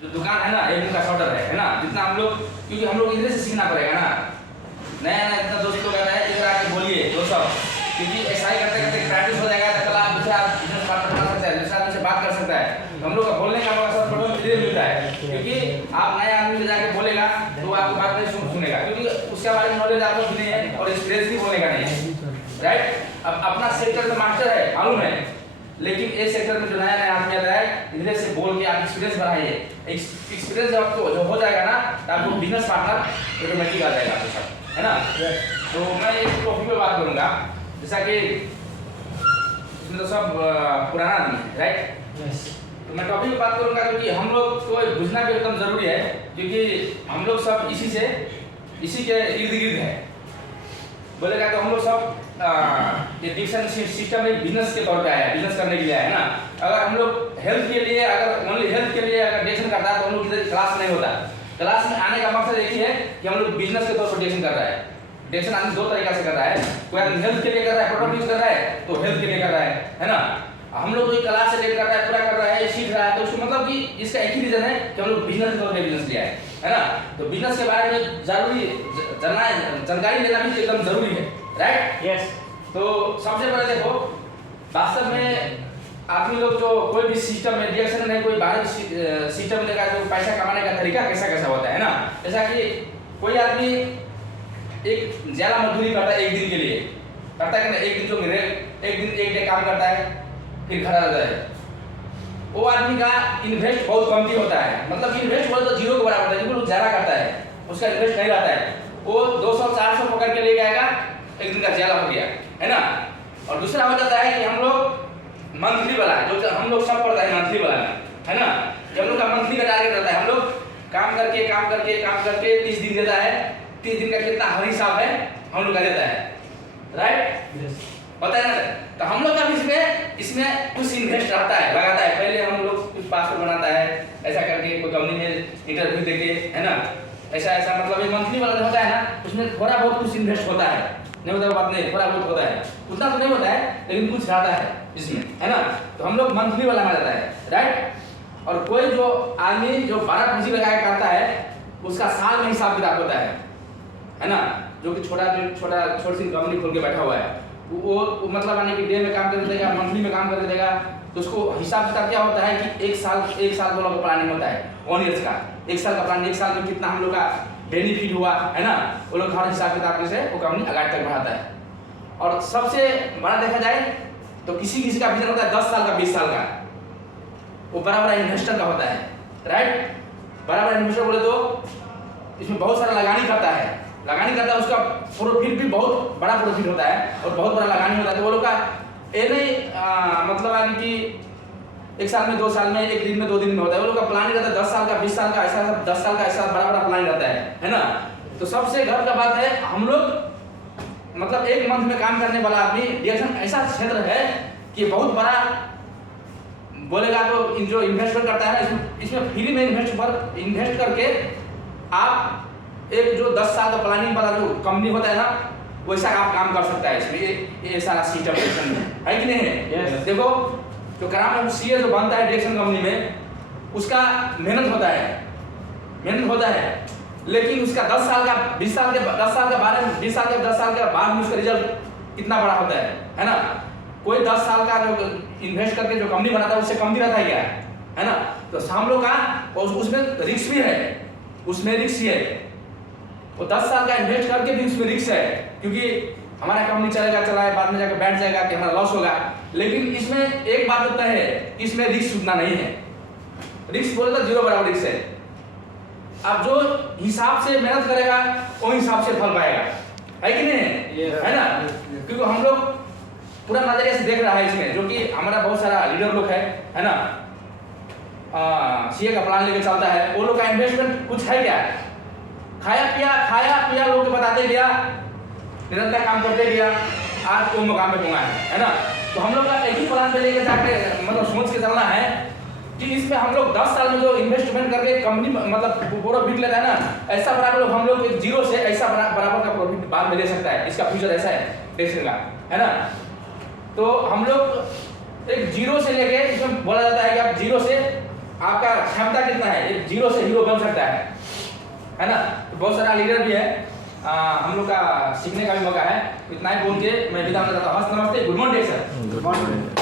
जो दुकान है ना, एक दिन का शॉर्टर है ना, जितना हम लोग, क्योंकि हम लोग इधर से सीखना पड़ेगा ना, नया नया इतना दोस्त लोग आता है, इधर आके बोलिए जो सब, क्योंकि ऐसा ही करते करते प्रैक्टिस हो जाएगा तो कल आप दूसरा बिजनेस पार्टनर बना सकता है, दूसरा आदमी से बात कर सकता है। तो हम लोग का बोलने का मौका सब बड़ा धीरे मिलता है, क्योंकि आप नए आदमी से जाके बोलेगा तो आपको बात नहीं सुनेगा, क्योंकि उसके बारे में नॉलेज आपको भी नहीं है और एक्सपीरियंस भी बोलने का नहीं है, राइट। अब अपना सेक्टर में मास्टर है, मालूम है, लेकिन इस सेक्टर में जो नया नया आदमी आता है, इधर से बोल के आप एक्सपीरियंस बढ़ाइए। एक्सपीरियंस जब आपको जो हो जाएगा ना, तो आपको बिजनेस पार्टनर ऑटोमेटिक आ जाएगा आपके साथ, है ना। तो मैं एक टॉपिक पे बात करूंगा, जैसा कि इसमें तो सब पुराना आदमी है, राइट। तो मैं टॉपिक पे बात करूंगा क्योंकि हम लोग को बुझना भी एकदम जरूरी है, क्योंकि हम लोग सब इसी के इर्द गिर्द है। बोलेगा तो हम लोग सब एजुकेशन सिस्टम में बिजनेस के तौर पे आया है, बिजनेस करने के लिए आया है ना। अगर हम लोग हेल्थ के लिए, अगर ओनली हेल्थ के लिए अगर डिएक्शन करता है तो हम लोग किधर क्लास नहीं होता। क्लास में आने का मकसद एक ही है कि हम लोग बिजनेस के तौर पर डिएक्शन कर रहा है। डिएक्शन आदमी दो तरीका से कर रहा है, कोई आदमी हेल्थ के लिए कर रहा है, प्रोडक्ट यूज कर रहा है तो हेल्थ के लिए कर रहा है ना। हम लोग कोई क्लास से कर रहा है, पूरा कर रहा है, सीख रहा है, तो उसको मतलब कि इसका एक ही रीजन है कि हम लोग बिजनेस के तौर पर बिजनेस लिया है ना। तो बिजनेस के बारे में जानकारी लेना भी एकदम जरूरी है, राइट। यस। तो सबसे पहले देखो, वास्तव में आदमी लोग जो कोई भी सिस्टम में डिएक्शन नहीं, कोई बाहर सिस्टम लेगा जो पैसा कमाने का तरीका कैसा कैसा होता है ना। जैसा कि कोई आदमी एक ज्यादा मजदूरी करता है, एक दिन के लिए करता है कि नहीं, एक डे काम करता है फिर घर आ जाता है, वो आदमी का इन्वेस्ट बहुत कमती होता है। मतलब इन्वेस्ट बोले तो जीरो के बराबर है, बिल्कुल ज्यादा करता है, उसका इन्वेस्ट नहीं रहता है। वो 200-400 पकड़ के ले आएगा, एक दिन का ज्यादा हो गया, है ना। और दूसरा हो जाता है कि हम लोग मंथली वाला, जो हम लोग सब पढ़ता है मंथली वाला, है ना। जब हम लोग का मंथली का टारगेट रहता है, हम लोग काम करके 30 दिन देता है, 30 दिन का कितना हर हिसाब है हम लोग का देता है, राइट। पता है ना। तो हम लोग का भी इसमें कुछ इन्वेस्ट रहता है, लगाता है। पहले हम लोग कुछ पासवर्ड बनाता है, ऐसा करके कोई कंपनी में इंटरव्यू देके, है ना, ऐसा मतलब ये मंथली वाला जो होता है ना, उसमें थोड़ा बहुत कुछ इन्वेस्ट होता है, नहीं होता बात नहीं, थोड़ा बहुत होता है, उतना तो नहीं होता है लेकिन कुछ रहता है इसमें, है ना। तो हम लोग मंथली वाला में जाता है, राइट। और कोई जो आदमी जो 12 पूंजी लगा के करता है, उसका साल में हिसाब किताब होता है ना। जो कि छोटी सी कंपनी खोल के बैठा हुआ है, वो मतलब आने की डे में काम कर देगा, मंथली में काम कर देगा, तो उसको हिसाब किताब क्या होता है कि एक साल का लोग प्लानिंग होता है, 1 ईयर का, एक साल का प्लान, एक साल में कितना हम लोग का बेनिफिट हुआ, है ना। वो लोग हर हिसाब किताब से वो कंपनी आगे तक बढ़ाता है। और सबसे बड़ा देखा जाए तो किसी का विजन होता है 10 साल का, 20 साल का, वो बड़ा इन्वेस्टर का होता है, राइट। बड़ा इन्वेस्टर बोले तो इसमें बहुत सारा लगानी करता है, उसका प्रॉफिट भी बहुत बड़ा प्रॉफिट होता है और बहुत बड़ा लगानी होता है। तो वो लोग का ये नहीं मतलब है कि एक साल में, 2 साल में, एक दिन में, 2 दिन में होता है। वो लोग का प्लान रहता है 10 साल का, 20 साल का, ऐसा 10 साल का, ऐसा बड़ा प्लान रहता है ना। तो सबसे गर्व का बात है, हम लोग मतलब एक मंथ में काम करने वाला आदमी, डिएक्शन ऐसा क्षेत्र है कि बहुत बड़ा बोलेगा तो जो इन्वेस्टमेंट करता है ना, इसमें फ्री में इन्वेस्ट करके आप एक जो 10 साल का प्लानिंग वाला जो कंपनी होता है ना, वैसा आप काम कर सकता है इसमें। ये सारा सिस्टम है कि नहीं है। yes. देखो जो ग्राम सीए जो बनता है डिएक्शन कंपनी में, उसका मेहनत होता है, लेकिन उसका 10 साल का 20 साल के 10 साल के बाद में 20 साल के 10 साल के बाद में उसका रिजल्ट कितना बड़ा होता है ना। कोई 10 साल का जो इन्वेस्ट करके जो कंपनी बनाता है उससे कम नहीं रहता है क्या, है ना। तो हम लोग का उसमें रिस्क भी है, वो 10 साल का इन्वेस्ट करके भी उसमें रिस्क है, क्योंकि हमारा कंपनी चलाए बाद में जाकर बैठ जाएगा कि हमारा लॉस होगा। लेकिन इसमें एक बात तो है कि इसमें रिस्क उतना नहीं है, रिस्क बोले तो 0 बराबर रिस्क है। अब जो हिसाब से मेहनत करेगा वो हिसाब से फल पाएगा, है कि नहीं है ना। क्योंकि हम लोग पूरा नजरिए से देख रहा है इसमें, जो कि हमारा बहुत सारा लीडर लोग है ना, सीए का प्लान लेके चलता है। वो लोग का इन्वेस्टमेंट कुछ है क्या, खाया पिया लोग के बताते गया, निरंतर काम करते गया, आज को मुकाम पे पहुंचा है ना। तो हम लोग का एक ही प्लान पे लेके जाके मतलब सोच के चलना है कि इसमें हम लोग 10 साल में जो इन्वेस्टमेंट करके कंपनी मतलब पूरा बिक लेता है ना, ऐसा बराबर हम लोग 0 से ऐसा बराबर का प्रॉफिट बाद में ले सकता है। इसका फ्यूचर ऐसा है डिएक्शन का, है ना। तो हम लोग एक 0 से लेके, इसमें बोला जाता है कि आप 0 से आपका क्षमता कितना है, एक जीरो से हीरो बन सकता है ना। तो बहुत सारा लीडर भी है, हम लोग का सीखने का भी मौका है। इतना ही बोल के मैं विदा होना चाहता हूँ। नमस्ते, good morning sir. Good morning.